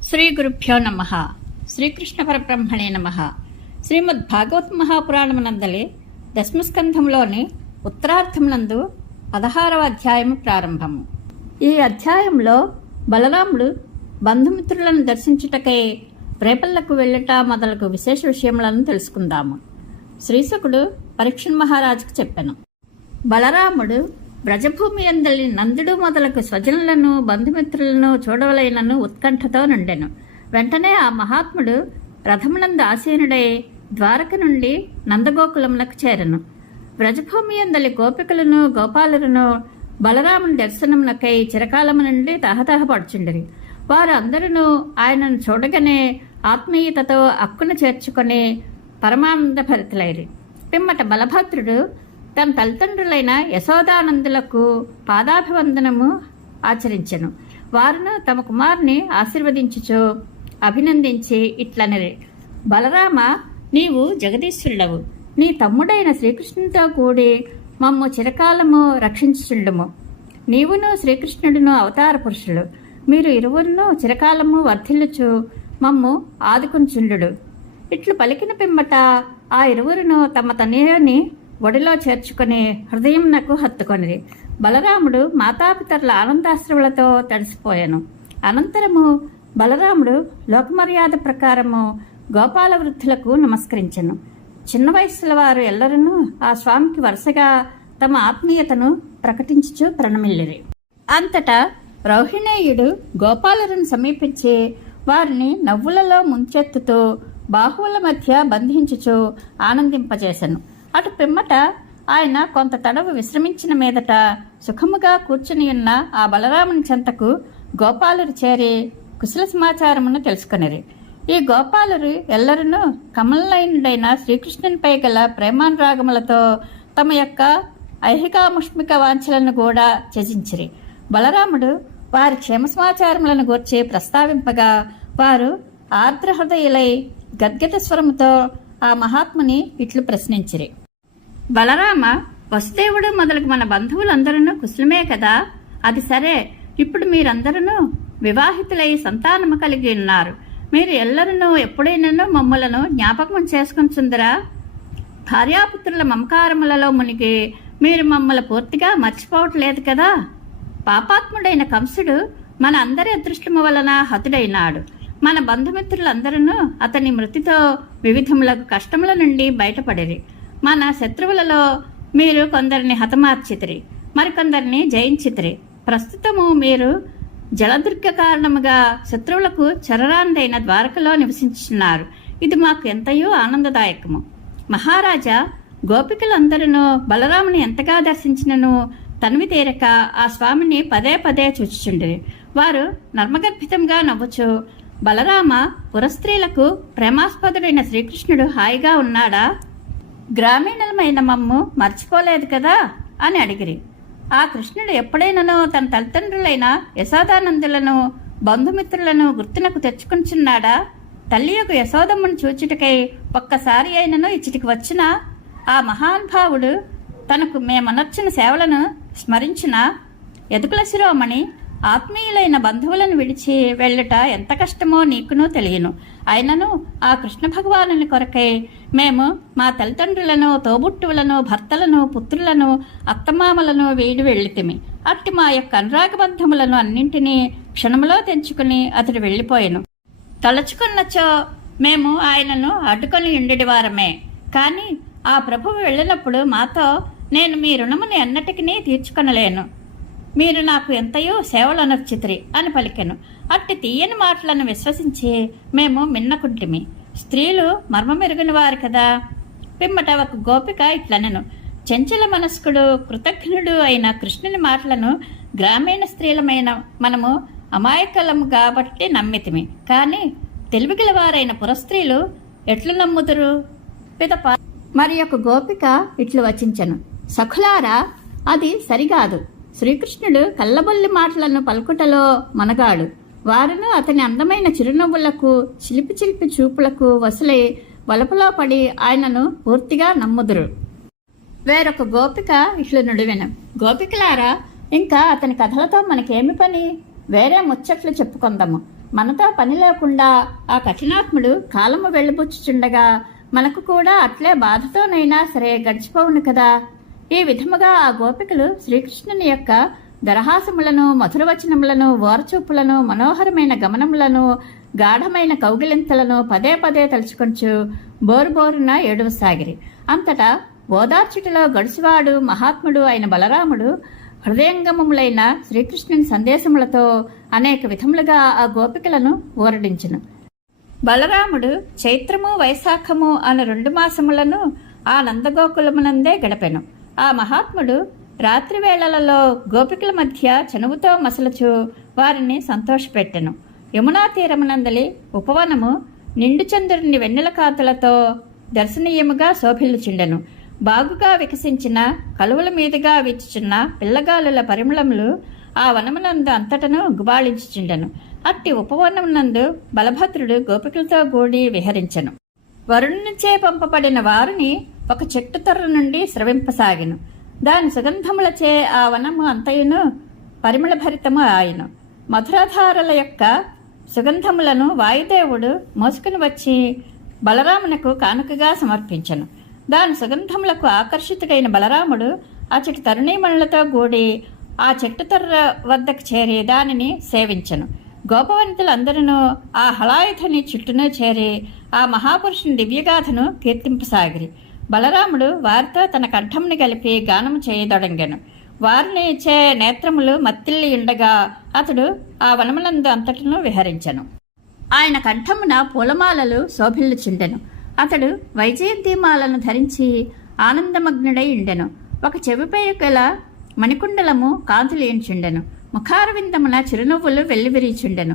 శ్రీ గురుభ్యో నమ. శ్రీకృష్ణ పరబ్రహ్మణే నమ. శ్రీమద్ భాగవత్ మహాపురాణమునందలి దశమస్కంధంలోని ఉత్తరార్థమునందు 16వ అధ్యాయము ప్రారంభము. ఈ అధ్యాయంలో బలరాముడు బంధుమిత్రులను దర్శించుటకై రేపల్లకు వెళ్ళట మొదలగు విశేష విషయములను తెలుసుకుందాము. శ్రీశుకుడు పరీక్షణ్ మహారాజుకు చెప్పెను. బలరాముడు బ్రజభూమి అందలి నందుడు మొదలకు స్వజనులను బంధుమిత్రులను చూడవలైనను ఉత్కంఠతో నుండెను. వెంటనే ఆ మహాత్ముడు రథమునందు ఆసీనుడై ద్వారక నుండి నందగోకులమునకు చేరెను. బ్రజభూమి అందలి గోపికలను గోపాలులను బలరాముని దర్శనమునకై చిరకాలము నుండి తహతహపడుచుండిరి. వారు అందరూ ఆయనను చూడగానే ఆత్మీయతతో అక్కున చేర్చుకొని పరమానంద భరితులైరి. పిమ్మట బలభద్రుడు తన తల్లిదండ్రులైన యశోదానందులకు పాదాభివందనము ఆచరించెను. వారును తమ కుమారుని ఆశీర్వదించుచు అభినందించి ఇట్లనరి: బలరామ, నీవు జగదీశ్వరుడవు. నీ తమ్ముడైన శ్రీకృష్ణునితో కూడి మమ్ము చిరకాలము రక్షించుచుండుము. నీవును శ్రీకృష్ణుడును అవతార పురుషులు. మీరు ఇరువురును చిరకాలము వర్ధిల్లుచు మమ్ము ఆదుకుంచుండు. ఇట్లు పలికిన పిమ్మట ఆ ఇరువురును తమ తనయుని ఒడిలో చేర్చుకుని హృదయంనకు హత్తుకొనిది. బలరాముడు మాతాపితరుల ఆనందాశ్రువులతో తడిసిపోయాను. అనంతరము బలరాముడు లోకమర్యాద ప్రకారము గోపాల వృద్ధులకు నమస్కరించెను. చిన్న వయస్సుల వారు ఎల్లరూ ఆ స్వామికి వరుసగా తమ ఆత్మీయతను ప్రకటించుచు ప్రణమిల్లిరి. అంతటా రౌహిణేయుడు గోపాలులను సమీపించి వారిని నవ్వులలో ముంచెత్తుతూ బాహువుల మధ్య బంధించుచు ఆనందింపజేశాను. అటు పిమ్మట ఆయన కొంత తడవు విశ్రమించిన మీదట సుఖముగా కూర్చుని ఉన్న ఆ బలరాముని చెంతకు గోపాలురు చేరి కుశల సమాచారమును తెలుసుకునిరి. ఈ గోపాలురు ఎల్లరూ కమలనయనుడైన శ్రీకృష్ణునిపై గల ప్రేమానురాగములతో తమ యొక్క ఐహికాముష్మిక వాంఛలను కూడా త్యజించిరి. బలరాముడు వారి క్షేమ సమాచారములను గూర్చి ప్రస్తావింపగా వారు ఆర్ద్రహృదయులై గద్గద స్వరముతో ఆ మహాత్ముని ఇట్లు ప్రశ్నించిరి: బలరామ, వసుదేవుడు మొదలగు మన బంధువులందరూ కుశలమే కదా? అది సరే, ఇప్పుడు మీరందరూ వివాహితులై సంతానము కలిగి ఉన్నారు. మీరు ఎల్లరూ ఎప్పుడైనా మమ్ములను జ్ఞాపకం చేసుకుంటుందరా? భార్యాపుత్రుల మమకారములలో మునిగి మీరు మమ్మల్ని పూర్తిగా మర్చిపోవట్లేదు కదా? పాపాత్ముడైన కంసుడు మన అందరి అదృష్టము వలన హతుడైనాడు. మన బంధుమిత్రులందరూ అతని మృతితో వివిధములకు కష్టముల నుండి బయటపడిరి. మన శత్రువులలో మీరు కొందరిని హతమార్చితిరి, మరికొందరిని జయించితిరి. ప్రస్తుతము మీరు జలదుర్గ కారణముగా శత్రువులకు చెరరాందైన ద్వారకలో నివసించున్నారు. ఇది మాకు ఎంతయో ఆనందదాయకము. మహారాజా, గోపికలందరూ బలరాముని ఎంతగా దర్శించినను తనివి తీరక ఆ స్వామిని పదే పదే చూచుచుండిరి. వారు నర్మగర్భితంగా నవ్వుచు, బలరామ, పురస్త్రీలకు ప్రేమాస్పదుడైన శ్రీకృష్ణుడు హాయిగా ఉన్నాడా? గ్రామీణులమైన మమ్ము మర్చిపోలేదు కదా అని అడిగిరి. ఆ కృష్ణుడు ఎప్పుడైనానో తన తల్లిదండ్రులైన యశోదానందులను బంధుమిత్రులను గుర్తునకు తెచ్చుకుంటున్నాడా? తల్లి యొక్క యశోదమ్మను చూచుటకై ఒక్కసారి అయినను ఇచ్చటికి వచ్చిన ఆ మహానుభావుడు తనకు మేమనర్చిన సేవలను స్మరించిన యదుకుల శిరోమణి ఆత్మీయులైన బంధువులను విడిచి వెళ్ళుట ఎంత కష్టమో నీకునూ తెలియను. అయినను ఆ కృష్ణ భగవానుని కొరకై మేము మా తల్లిదండ్రులను, తోబుట్టువులను, భర్తలను, పుత్రులను, అత్తమామలను వీడి వెళ్ళితిమి. అట్టి మా యొక్క అనురాగబంధములను అన్నింటినీ క్షణములో తెంచుకుని అతడు వెళ్ళిపోయాను. తలచుకున్నచో మేము ఆయనను అడ్డుకొని ఉండేటి వారమే. కానీ ఆ ప్రభువు వెళ్ళినప్పుడు మాతో నేను మీ రుణముని ఎన్నటికీ తీర్చుకొనలేను. మీరు నాకు ఎంతయో సేవలు అనర్చితిరి అని పలికెను. అట్టి తీయని మాటలను విశ్వసించి మేము మిన్నకుంటిమి. స్త్రీలు మర్మమెరుగని వారు కదా. పిమ్మట ఒక గోపిక ఇట్లనెను: చంచల మనస్కుడు, కృతజ్ఞుడు అయిన కృష్ణుని మాటలను గ్రామీణ స్త్రీలమైన మనము అమాయకులము కాబట్టి నమ్మితిమి. కానీ తెలివిగల వారైన పురస్త్రీలు ఎట్లు నమ్ముదురు? పిదప మరి ఒక గోపిక ఇట్లు వచించెను: సఖులారా, అది సరికాదు. శ్రీకృష్ణుడు కళ్ళబొల్లి మాటలను పలుకుటలో మనగాడు. వారును అతని అందమైన చిరునవ్వులకు, చిలిపి చిలిపి చూపులకు వసులై వలపులో పడి ఆయనను పూర్తిగా నమ్ముదురు. వేరొక గోపిక ఇట్లు నుడివెను: గోపికలారా, ఇంకా అతని కథలతో మనకేమి పని? వేరే ముచ్చట్లు చెప్పుకుందాము. మనతో పని లేకుండా ఆ కఠినాత్ముడు కాలము వెళ్ళబుచ్చుచుండగా మనకు కూడా అట్లే బాధతోనైనా సరే గడిచిపోవును కదా. ఈ విధముగా ఆ గోపికలు శ్రీకృష్ణుని యొక్క దరహాసములను, మధురవచనములను, ఓరచూపులను, మనోహరమైన గమనములను, గాఢమైన కౌగిలింతలను పదే పదే తలుచుకొంచు బోరుబోరున ఏడవసాగిరి. అంతటా ఓదార్చుటిలో గడుసువాడు మహాత్ముడు అయిన బలరాముడు హృదయంగమములైన శ్రీకృష్ణుని సందేశములతో అనేక విధములుగా ఆ గోపికలను ఊరడించును. బలరాముడు చైత్రము వైశాఖము అను 2 మాసములను ఆ నందగోకులమునందే గడపెను. ఆ మహాత్ముడు రాత్రి వేళలలో గోపికల మధ్య చనువుతో మసలుచు వారిని సంతోషపెట్టెను. యమునా తీరమునందలి ఉపవనము నిండు చంద్రుని వెన్నెల కాంతులతో దర్శనీయముగా శోభిల్లుచుండెను. బాగుగా వికసించిన కలువల మీదుగా వీచుచున్న పిల్లగాలుల పరిమళములు ఆ వనమునందు అంతటను గుబాళించుచుండెను. అట్టి ఉపవనమునందు బలభద్రుడు గోపికలతో కూడి విహరించెను. వరుణునిచే పంపబడిన వారిని ఒక చెట్టు తొర్ర నుండి స్రవింపసాగిను. దాని సుగంధములచే ఆ వనము అంతయును పరిమళభరితము ఆయను. మధురధారల యొక్క సుగంధములను వాయుదేవుడు మోసుకుని వచ్చి బలరామునకు కానుకగా సమర్పించెను. దాని సుగంధములకు ఆకర్షితుడైన బలరాముడు అచటి తరుణీమణులతో కూడి ఆ చెట్టు తొర్ర వద్దకు చేరి దానిని సేవించెను. గోపవనితులందరూ ఆ హళాయుధని చుట్టూను చేరి ఆ మహాపురుషుని దివ్యగాథను కీర్తింపసాగిరి. బలరాముడు వారితో తన కంఠముని కలిపి గానము చేయదొడంగెను. వారిని ఇచ్చే నేత్రములు మత్తిల్లి ఉండగా అతడు ఆ వనమునందు అంతటను విహరించెను. ఆయన కంఠమున పూలమాలలు శోభిల్లుచుండెను. అతడు వైజయంతిమాలను ధరించి ఆనందమగ్నుడై ఉండెను. ఒక చెవిపై గల మణికుండలము కాంతులేంచుండెను. ముఖారవిందమున చిరునవ్వులు వెల్లివిరీచుండెను.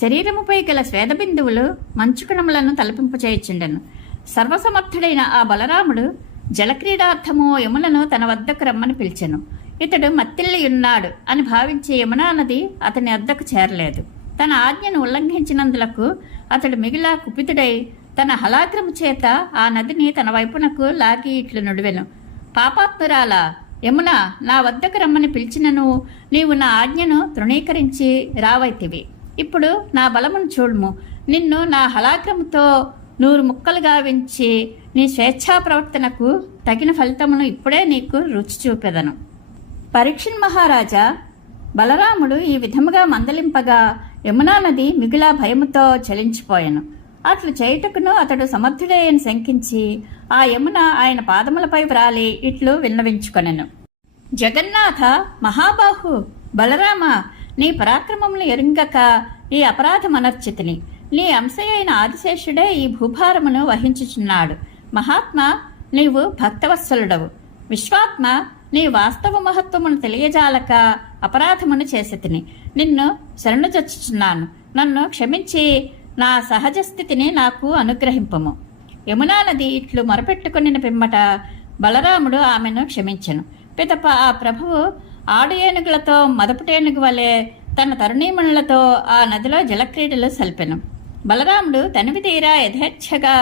శరీరముపై గల స్వేదబిందువులు మంచుకణములను తలపింపచేయుచుండెను. సర్వసమర్థుడైన ఆ బలరాముడు జలక్రీడార్థము యమునను తన వద్దకు రమ్మని పిలిచెను. ఇతడు మత్తిల్లి ఉన్నాడు అని భావించి యమునా నది అతని వద్దకు చేరలేదు. తన ఆజ్ఞను ఉల్లంఘించినందులకు అతడు మిగిలా కుపితుడై తన హలాగ్రము చేత ఆ నదిని తన వైపునకు లాగి ఇట్లు నుడివెను. పాపాత్మురాలా యమునా, నా వద్దకు రమ్మని పిలిచినను నీవు నా ఆజ్ఞను తృణీకరించి రావైతివి. ఇప్పుడు నా బలమును చూడుము. నిన్ను నా హలాగ్రముతో 100 ముక్కలుగా వించి నీ స్వేచ్ఛా ప్రవర్తనకు తగిన ఫలితమును ఇప్పుడే నీకు రుచి చూపెదను. పరీక్షణ్ మహారాజా, బలరాముడు ఈ విధముగా మందలింపగా యమునా నది మిగిలా భయముతో చలించిపోయెను. అట్లు చేయుటకును అతడు సమర్థుడేయని శంకించి ఆ యమున ఆయన పాదములపై వ్రాలి ఇట్లు విన్నవించుకొనెను. జగన్నాథ మహాబాహు బలరామ, నీ పరాక్రమములు ఎరుంగక ఈ అపరాధమనర్చితిని. నీ అంశయైన ఆదిశేషుడే ఈ భూభారమును వహించుచున్నాడు. మహాత్మా, నీవు భక్తవత్సలుడవు. విశ్వాత్మ, నీ వాస్తవ మహత్వమును తెలియజాలక అపరాధమును చేసితిని. నిన్ను శరణుజొచ్చుచున్నాను. నన్ను క్షమించి నా సహజ స్థితిని నాకు అనుగ్రహింపము. యమునా నది ఇట్లు మొరపెట్టుకొనిన పిమ్మట బలరాముడు ఆమెను క్షమించెను. పిదప ఆ ప్రభువు ఆడు ఏనుగులతో మదపుటేనుగు వలె తన తరుణీమణులతో ఆ నదిలో జలక్రీడలు సల్పెను. బలరాముడు తనివి తీరా యథేచ్ఛగా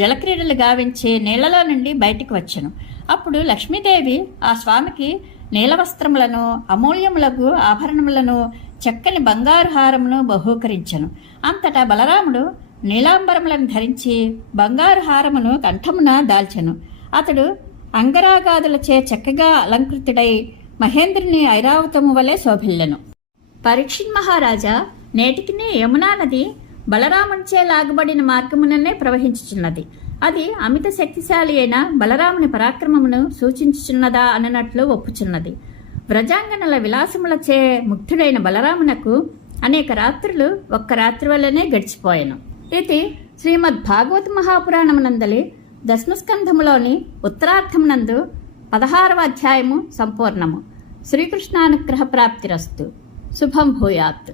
జలక్రీడలు గావించి నీళ్లలో నుండి బయటికి వచ్చెను. అప్పుడు లక్ష్మీదేవి ఆ స్వామికి నీలవస్త్రములను, అమూల్యములకు ఆభరణములను, చక్కని బంగారు హారమును బహూకరించెను. అంతటా బలరాముడు నీలాంబరములను ధరించి బంగారు హారమును కంఠమున దాల్చెను. అతడు అంగరాగాదులచే చక్కగా అలంకృతుడై మహేంద్రుని ఐరావతము వలె శోభిల్లెను. పరీక్షణ్ మహారాజా, నేటికినే యమునా నది బలరామునిచే లాగబడిన మార్గముననే ప్రవహించుచున్నది. అది అమిత శక్తిశాలి అయిన బలరాముని పరాక్రమమును సూచించుచున్నదా అననట్లు ఒప్పుచున్నది. వ్రజాంగనల విలాసములచే ముగ్ధుడైన బలరామునకు అనేక రాత్రులు ఒక్క రాత్రి వల్లనే గడిచిపోయెను. ఇది శ్రీమద్ భాగవత మహాపురాణమునందలి దశమస్కంధములోని ఉత్తరార్థమునందు 16వ అధ్యాయము సంపూర్ణము. శ్రీకృష్ణానుగ్రహ ప్రాప్తిరస్తు. శుభం భూయాత్.